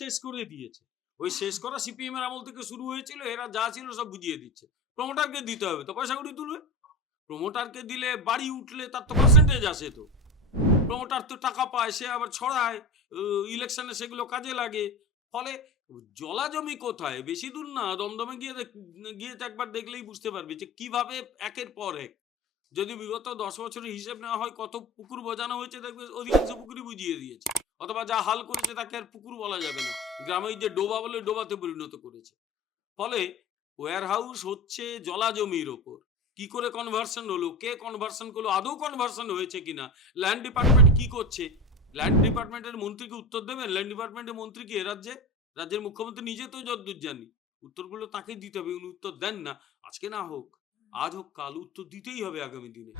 শেষ করে দিয়েছে। ওই শেষ করা সিপিএম এর আমল থেকে শুরু হয়েছিল, এরা যা ছিল সব বুঝিয়ে দিচ্ছে। প্রমোটারকে দিতে হবে তো পয়সা কড়ি তুলবে, প্রমোটারকে দিলে বাড়ি উঠলে তার তো পার্সেন্টেজ আসে, তো প্রমোটার তো টাকা পায়, সে আবার ছড়ায় ইলেকশনে, সেগুলো কাজে লাগে। ফলে জলাজমি কোথায়, বেশি দূর না, দমদমে গিয়ে একবার দেখলেই বুঝতে পারবে যে কিভাবে একের পর এক, যদি বিগত 10 বছরের হিসেব নেওয়া হয় কত পুকুর বোঝানো হয়েছে, দেখবে অধিকাংশ পুকুরই বুঝিয়ে দিয়েছে, অথবা যা হাল করেছে তাকে আর পুকুর বলা যাবে না, গ্রামে যে ডোবা বলে ডোবাতে পরিণত করেছে। ফলে ওয়্যার হাউস হচ্ছে জলাজমির ওপর। কি করে কনভার্সন হলো, কে কনভার্সন করলো, আদৌ কনভার্সন হয়েছে কিনা, ল্যান্ড ডিপার্টমেন্ট কি করছে, ল্যান্ড ডিপার্টমেন্টের মন্ত্রীকে উত্তর দেবেন? ল্যান্ড ডিপার্টমেন্টের মন্ত্রী কি রাজ্যের মুখ্যমন্ত্রী নিজে তো যতদূর জানি, উত্তরগুলো তাকে দিতে হবে, উনি উত্তর দেন না। আজকে না হোক, আজ হোক কাল, উত্তর দিতেই হবে আগামী দিনে।